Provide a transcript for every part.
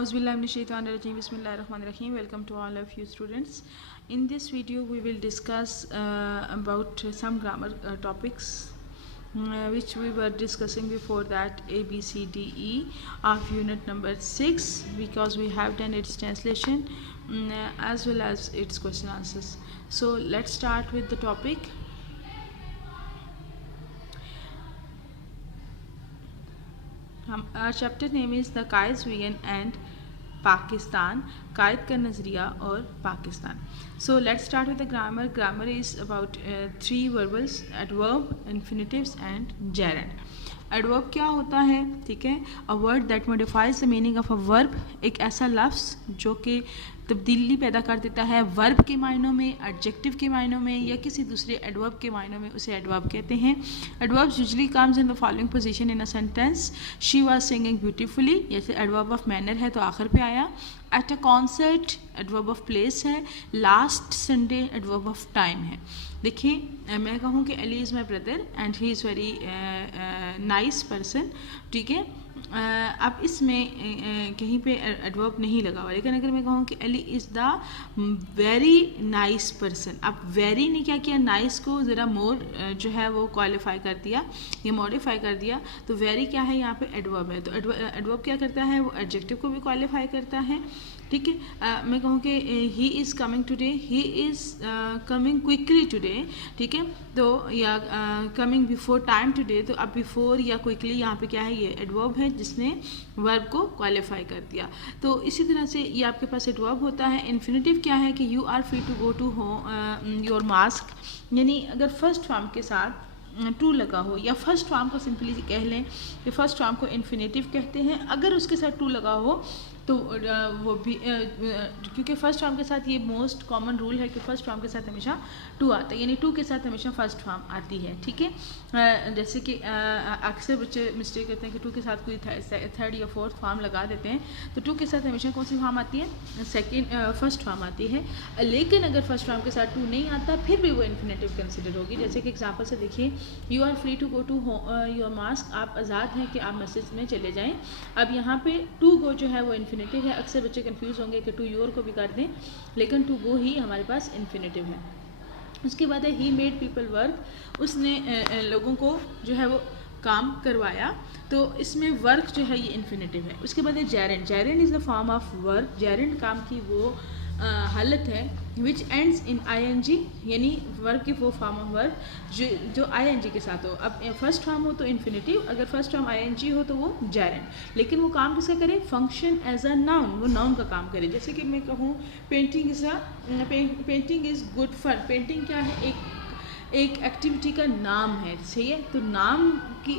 Auzubillahiminash-shaytanir-rajim. Bismillahir-rahmanir-rahim. Welcome to all of you students. In this video we will discuss about some grammar topics which we were discussing before that, A, B, C, D, E of unit number 6, because we have done its translation as well as its question answers. So let's start with the topic. Our chapter name is The Qaid's and Pakistan, Qaid का नज़रिया और Pakistan. So let's start with the grammar. Grammar is about three verbals: adverb, infinitives and gerund. Adverb क्या होता है? ठीक है, a word that modifies the meaning of a verb. एक ऐसा लफ्ज़ जो कि तब्दीली पैदा कर देता है वर्ब के मायनों में, एडजेक्टिव के मायनों में या किसी दूसरे एडवर्ब के मायनों में, उसे एडवर्ब कहते हैं. Adverbs usually comes in the following position in a sentence. She was singing beautifully, जैसे एडवर्ब ऑफ मैनर है तो आखिर पे आया. At a concert adverb of place है. Last Sunday adverb of time है. देखिए, मैं कहूँ कि Ali is my brother and he is very nice person, ठीक है. अब इसमें कहीं पे एडवर्ब नहीं लगा हुआ, लेकिन अगर मैं कहूँ कि Ali is the very nice person, अब वेरी ने क्या किया, नाइस को ज़रा मोर जो है वो क्वालिफाई कर दिया या मॉडिफाई कर दिया. तो वेरी क्या है, यहाँ पे एडवर्ब है. तो एडवर्ब क्या करता है, वो एडजेक्टिव को भी क्वालिफाई करता है, ठीक है. मैं कहूँ कि he is coming today, he is coming quickly today, ठीक है. तो या कमिंग बिफोर टाइम टुडे, तो अब बिफोर या क्विकली यहाँ पे क्या है, ये एडवर्ब है जिसने वर्ब को क्वालिफाई कर दिया. तो इसी तरह से ये आपके पास एडवर्ब होता है. इन्फिनिटिव क्या है कि you are free to go to home your mosque, यानी अगर फर्स्ट फॉर्म के साथ टू लगा हो, या फर्स्ट फॉर्म को सिंपली कह लें कि फर्स्ट फॉर्म को इन्फिनिटिव कहते हैं. अगर उसके साथ टू लगा हो तो वो भी क्योंकि फर्स्ट फॉर्म के साथ ये मोस्ट कॉमन रूल है कि फर्स्ट फॉर्म के साथ हमेशा टू आता है, यानी टू के साथ हमेशा फर्स्ट फॉर्म आती है, ठीक है. जैसे कि अक्सर बच्चे मिस्टेक करते हैं कि टू के साथ कोई थर्ड या फोर्थ फॉर्म लगा देते हैं. तो टू के साथ हमेशा कौन सी फॉर्म आती है, फर्स्ट फॉर्म आती है. लेकिन अगर फर्स्ट फॉर्म के साथ टू नहीं आता फिर भी वो इन्फिनिटिव कंसिडर होगी. जैसे कि एग्जाम्पल से देखिए, you are free to go to your mosque, आप आज़ाद हैं कि आप मस्जिद में चले जाएँ. अब यहाँ पे टू गो जो है वो इन्फिनिटिव है. अक्सर बच्चे कंफ्यूज होंगे कि टू योर को भी कर दें, लेकिन टू गो ही हमारे पास इन्फिनिटिव है. उसके बाद है ही मेड पीपल वर्क, उसने लोगों को जो है वो काम करवाया. तो इसमें वर्क जो है ये इन्फिनिटिव है. उसके बाद है gerund. Gerund is the form of work. Gerund काम की वो हालत है विच एंड्स इन ING, यानी वर्ब की वो फॉर्म ऑफ वर्ब जो ING के साथ हो. अब फर्स्ट फॉर्म हो तो इन्फिनिटिव, अगर फर्स्ट फॉर्म ING हो तो वो जेरेंड. लेकिन वो काम किसका करे, फंक्शन एज अ नाउन, वो नाउन का काम करे. जैसे कि मैं कहूँ painting is good fun. Painting क्या है, एक एक्टिविटी का नाम है, सही है. तो नाम की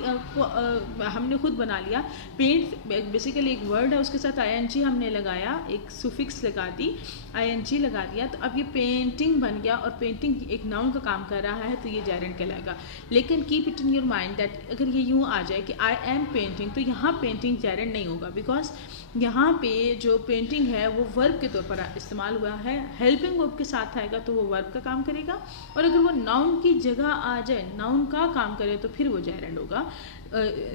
हमने खुद बना लिया. पेंट बेसिकली एक वर्ड है, उसके साथ ING हमने लगाया, एक सुफिक्स लगा दी, ING लगा दिया, तो अब ये पेंटिंग बन गया और पेंटिंग एक नाउन का काम कर रहा है, तो ये जेरेंड कहलाएगा. लेकिन keep it in your mind that अगर ये यूँ आ जाए कि आई एम पेंटिंग, तो यहाँ पेंटिंग जेरेंड नहीं होगा, बिकॉज यहाँ पे जो पेंटिंग है वो वर्ब के तौर पर इस्तेमाल हुआ है. हेल्पिंग वर्ब के साथ आएगा तो वो वर्ब का काम करेगा, और अगर वो नाउन की जगह आ जाए, नाउन का काम करे, तो फिर वो जेरेंड होगा.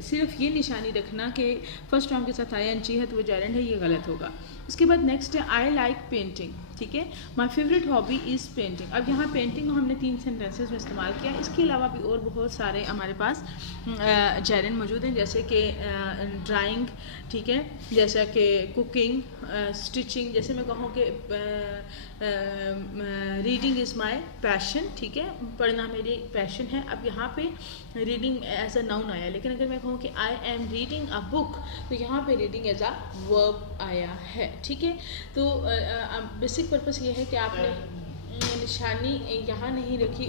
सिर्फ ये निशानी रखना कि फर्स्ट फॉर्म के साथ ING है तो वो जेरेंड है, ये गलत होगा. उसके बाद नेक्स्ट है आई लाइक पेंटिंग, ठीक है. My favourite hobby is painting. अब यहाँ पेंटिंग हमने 3 सेंटेंसेस में इस्तेमाल किया. इसके अलावा भी और बहुत सारे हमारे पास जेरेंड मौजूद हैं, जैसे कि ड्राइंग, ठीक है, जैसा कि कुकिंग, स्टिचिंग. जैसे मैं कहूँ कि रीडिंग इज़ माई पैशन, ठीक है, पढ़ना मेरी पैशन है. अब यहाँ पे रीडिंग एज अ नाउन आया, लेकिन अगर मैं कहूँ कि I am reading a book, तो यहाँ पे रीडिंग एज अ वर्ब आया है, ठीक है. तो बेसिक पर्पस ये है कि आपने निशानी यहाँ नहीं रखी,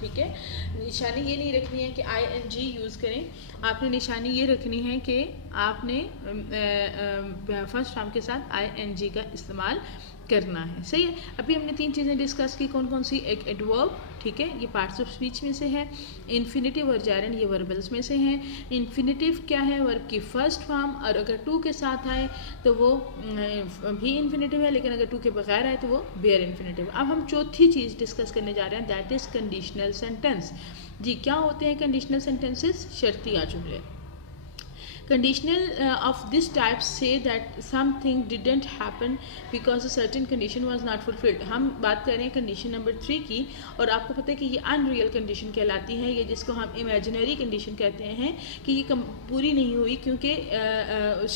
ठीक है, निशानी ये नहीं रखनी है कि ING यूज़ करें. आपने निशानी ये रखनी है कि आपने फर्स्ट फॉर्म के साथ ING का इस्तेमाल करना है, सही है. अभी हमने 3 चीज़ें डिस्कस की, कौन कौन सी, एक एडवर्ब, ठीक है, ये पार्ट्स ऑफ स्पीच में से है. इन्फिनिटिव और जेरेंड ये वर्बल्स में से हैं. इन्फिनिटिव क्या है, वर्ब की फर्स्ट फॉर्म, और अगर टू के साथ आए तो वो भी इन्फिनिटिव है, लेकिन अगर टू के बगैर आए तो वो बेयर इन्फिनिटिव. अब हम चौथी चीज़ डिस्कस करने जा रहे हैं, दैट इज़ कंडीशनल सेंटेंस. जी, क्या होते हैं कंडीशनल सेंटेंसेस, शर्तिया जुमले. Conditional of this type say that something didn't happen because a certain condition was not fulfilled. हम बात कर रहे हैं कंडीशन नंबर 3 की, और आपको पता है कि ये अनरियल कंडीशन कहलाती है, ये जिसको हम इमेजिनरी कंडीशन कहते हैं कि ये पूरी नहीं हुई क्योंकि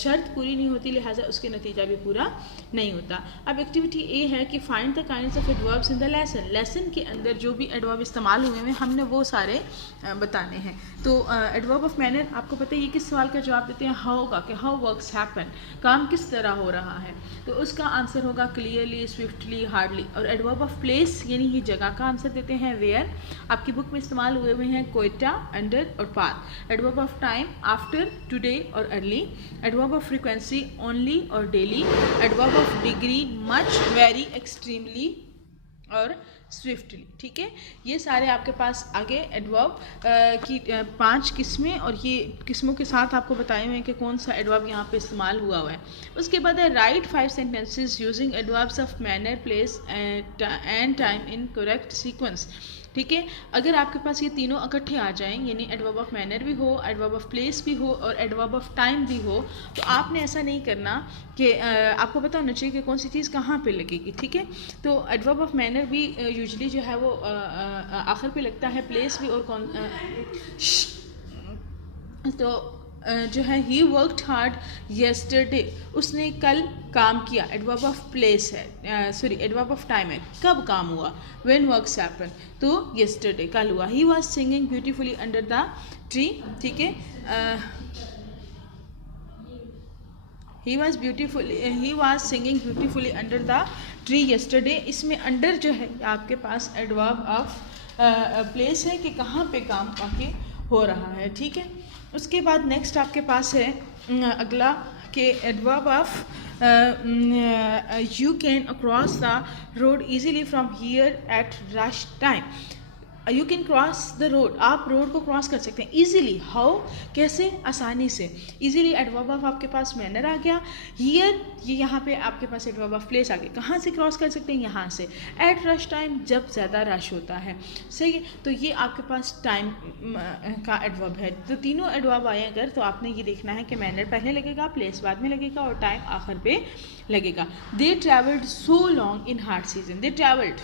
शर्त पूरी नहीं होती, लिहाजा उसके नतीजा भी पूरा नहीं होता. अब एक्टिविटी ए है कि find the kinds of adverbs in the lesson. Lesson के अंदर जो भी एडवर्ब इस्तेमाल हुए हैं हमने वो सारे बताने हैं. तो एडवर्ब ऑफ मैनर आपको पता है ये किस सवाल का जवाब देते हैं, हाउ का, कि हाउ वर्क्स हैपन, काम किस तरह हो रहा है, तो उसका आंसर होगा क्लियरली, स्विफ्टली, हार्डली. और एडवर्ब ऑफ प्लेस यानी ये जगह का आंसर देते हैं वेयर. आपकी बुक में इस्तेमाल हुए हुए हैं क्वेटा, अंडर और path. Adverb of time after, today और early. Adverb of frequency only और daily. Adverb of degree much, very, extremely और स्विफ्टली. ठीक है, ये सारे आपके पास आगे एडवर्ब की 5 किस्में, और ये किस्मों के साथ आपको बताए हुए हैं कि कौन सा एडवर्ब यहाँ पे इस्तेमाल हुआ है. उसके बाद है right 5 sentences using adverbs of manner, place and time in correct sequence. ठीक है, अगर आपके पास ये तीनों इकट्ठे आ जाएं, यानी एडवर्ब ऑफ मैनर भी हो, एडवर्ब ऑफ प्लेस भी हो और एडवर्ब ऑफ टाइम भी हो, तो आपने ऐसा नहीं करना कि आपको पता होना चाहिए कि कौन सी चीज़ कहाँ पे लगेगी. ठीक है, तो एडवर्ब ऑफ मैनर भी यूजुअली जो है वो आखिर पे लगता है, प्लेस भी, और तो जो है ही वर्कड हार्ड येस्टरडे, उसने कल काम किया. एडवर्ब ऑफ प्लेस है, सॉरी एडवर्ब ऑफ टाइम है, कब काम हुआ, व्हेन वर्क्स हैपन, तो येस्टरडे, कल हुआ. He was singing beautifully under the tree. ठीक है, he was singing beautifully under the tree yesterday. इसमें अंडर जो है आपके पास एडवर्ब ऑफ प्लेस है कि कहाँ पे काम आके हो रहा है. ठीक है, उसके बाद नेक्स्ट आपके पास है अगला कि adverb of you can across the road easily from here eight rush time. You can cross the road, आप रोड को क्रॉस कर सकते हैं ईजीली. हाउ, कैसे, आसानी से. ईजीली एडवर्ब ऑफ आपके पास मैनर आ गया. हियर, ये यहाँ पे आपके पास एडवर्ब ऑफ प्लेस आ गया. कहाँ से क्रॉस कर सकते हैं, यहाँ से. एट रश टाइम, जब ज़्यादा रश होता है. सही है, तो ये आपके पास टाइम का एडवर्ब है. तो तीनों एडवर्ब आए अगर, तो आपने ये देखना है कि मैनर पहले लगेगा, प्लेस बाद में लगेगा और टाइम आखिर पे लगेगा. They travelled so long in hard season. They travelled,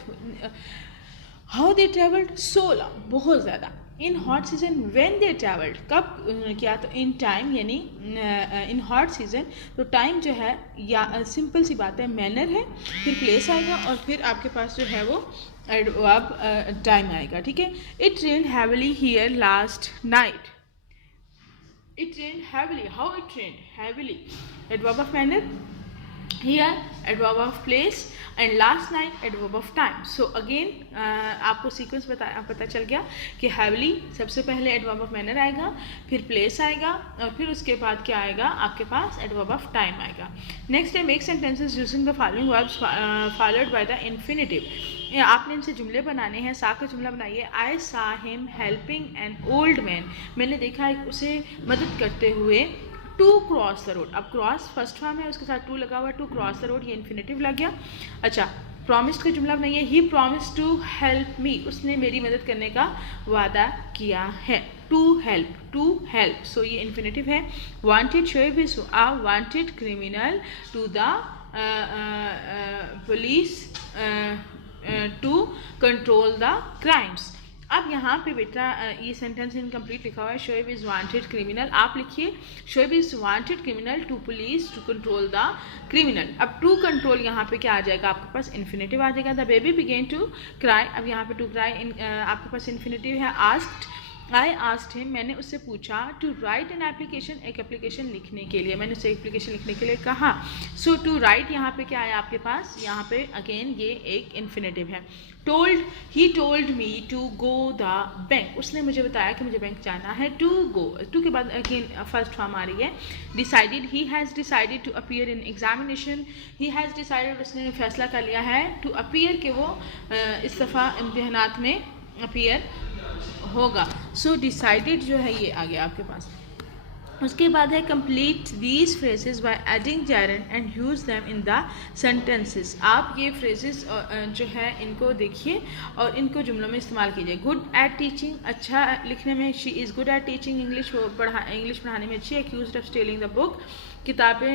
how they travelled, so long, बहुत ज़्यादा. In hot season, when they travelled, कब किया, तो इन टाइम, यानी इन हॉट सीजन. तो टाइम जो है या सिंपल सी बात है, मैनर है, फिर प्लेस आएगा और फिर आपके पास जो है वो एडवर्ब टाइम आएगा. ठीक है, it rained heavily here last night. It rained heavily, how it rained heavily, adverb of manner. Here adverb of place and last night adverb of time. So again आपको सीक्वेंस पता चल गया कि heavily सबसे पहले adverb of manner आएगा, फिर place आएगा और फिर उसके बाद क्या आएगा आपके पास adverb of time आएगा. Next है make sentences using the following verbs followed by the infinitive. आपने इनसे जुमले बनाने हैं. सा का जुमला बनाइए. I saw him helping an old man. मैंने देखा उसे मदद करते हुए. टू क्रॉस द रोड, अब क्रॉस फर्स्ट फॉर्म है, उसके साथ टू लगा हुआ है. टू क्रॉस द रोड, ये इन्फिनेटिव लग गया. अच्छा, प्रॉमिस्ड का जुमला बनाइए. He promised to help me, उसने मेरी मदद करने का वादा किया है. टू हेल्प, सो ये इन्फिनेटिव है. Wanted, Shoaib is a wanted criminal to the police to control the crimes. अब यहाँ पे बेटा ये सेंटेंस इनकम्प्लीट लिखा हुआ है. शोएब इज़ वांटेड क्रिमिनल, आप लिखिए Shoaib is wanted criminal to police to control the criminal. अब टू कंट्रोल यहाँ पे क्या आ जाएगा आपके पास, इन्फिनेटिव आ जाएगा. The baby begin to cry, अब यहाँ पे टू क्राई आपके पास इन्फिनेटिव है. आस्क्ड, आई आस्क्ड हिम, मैंने उससे पूछा. टू राइट एन एप्लीकेशन, एक एप्लीकेशन लिखने के लिए, मैंने उससे एप्लीकेशन लिखने के लिए कहा. सो टू राइट यहाँ पे क्या है आपके पास, यहाँ पे अगेन ये एक इन्फिनेटिव है. Told, he told me to go the bank, उसने मुझे बताया कि मुझे बैंक जाना है. टू गो, टू के बाद अगेन फर्स्ट फॉर्म आ रही है. Decided, he has decided to appear in examination. He has decided, उसने फैसला कर लिया है. टू अपीयर के वो इस दफ़ा इम्तिहानात में अपीयर होगा. सो डिसाइडेड जो है ये आ गया आपके पास. उसके बाद है complete these phrases by adding gerund and use them in the sentences. आप ये फ्रेजेस जो है इनको देखिए और इनको जुमलों में इस्तेमाल कीजिए। गुड एट टीचिंग, अच्छा लिखने में, she is good at teaching, English पढ़ाने में अच्छी है। Accused of stealing the book, किताबें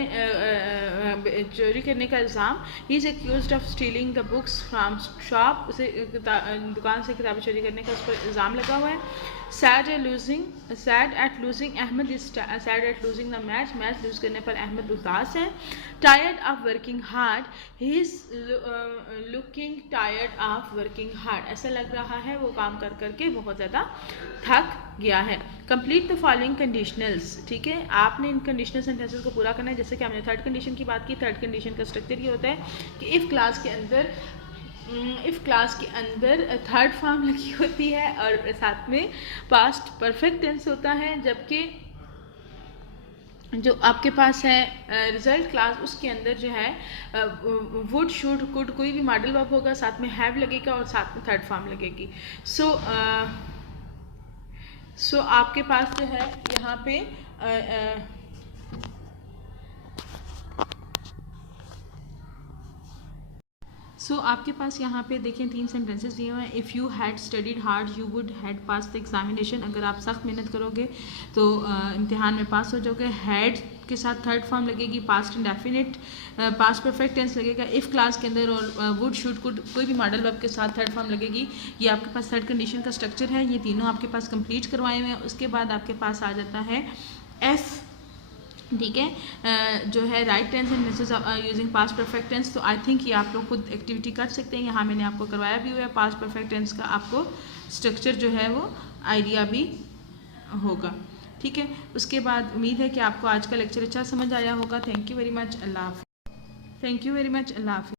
चोरी करने का इल्ज़ाम। He is accused of stealing the books from shop, उसे दुकान से किताबें चोरी करने का उस पर इल्ज़ाम लगा हुआ है। Sad at losing, Ahmed is sad at losing the match, match lose करने पर अहमद उदास है। Tired of working hard, he is looking tired of working hard, ऐसा लग रहा है वो काम कर करके बहुत ज़्यादा थक गया है। कंप्लीट द फॉलोइंग कंडीशनल्स, ठीक है, आपने इन कंडीशनल सेंटेंसेस को पूरा करना है। जैसे कि हमने थर्ड कंडीशन की बात की, थर्ड कंडीशन का स्ट्रक्चर ये होता है कि इफ़ क्लास के अंदर थर्ड फॉर्म लगी होती है और साथ में पास्ट परफेक्ट टेंस होता है, जबकि जो आपके पास है रिजल्ट क्लास, उसके अंदर जो है वुड, शुड, कुड, कोई भी मॉडल वर्ब होगा, साथ में हैव लगेगा और साथ में थर्ड फॉर्म लगेगी। सो आपके पास जो है यहाँ पे आपके पास यहाँ पे देखें 3 सेंटेंसेस दिए हुए हैं। If you had studied hard you would had pass the examination, अगर आप सख्त मेहनत करोगे तो इम्तिहान में पास हो जाओगे। हैड के साथ थर्ड फॉर्म लगेगी, past indefinite, past perfect tense लगेगा इफ़ क्लास के अंदर, और वुड, शुड, कुड, कोई भी मॉडल वर्ब के साथ थर्ड फॉर्म लगेगी। ये आपके पास थर्ड कंडीशन का स्ट्रक्चर है, ये तीनों आपके पास कंप्लीट करवाए हुए हैं। उसके बाद आपके पास आ जाता है एफ, ठीक है, जो है right tense and message using past perfect tense. तो आई थिंक ये आप लोग खुद एक्टिविटी कर सकते हैं, यहाँ मैंने आपको करवाया भी हुआ है। पास्ट परफेक्ट टेंस का आपको स्ट्रक्चर जो है वो आइडिया भी होगा, ठीक है। उसके बाद उम्मीद है कि आपको आज का लेक्चर अच्छा समझ आया होगा। थैंक यू वेरी मच, अल्लाह हाफिज़। थैंक यू वेरी मच, अल्लाह हाफिज़।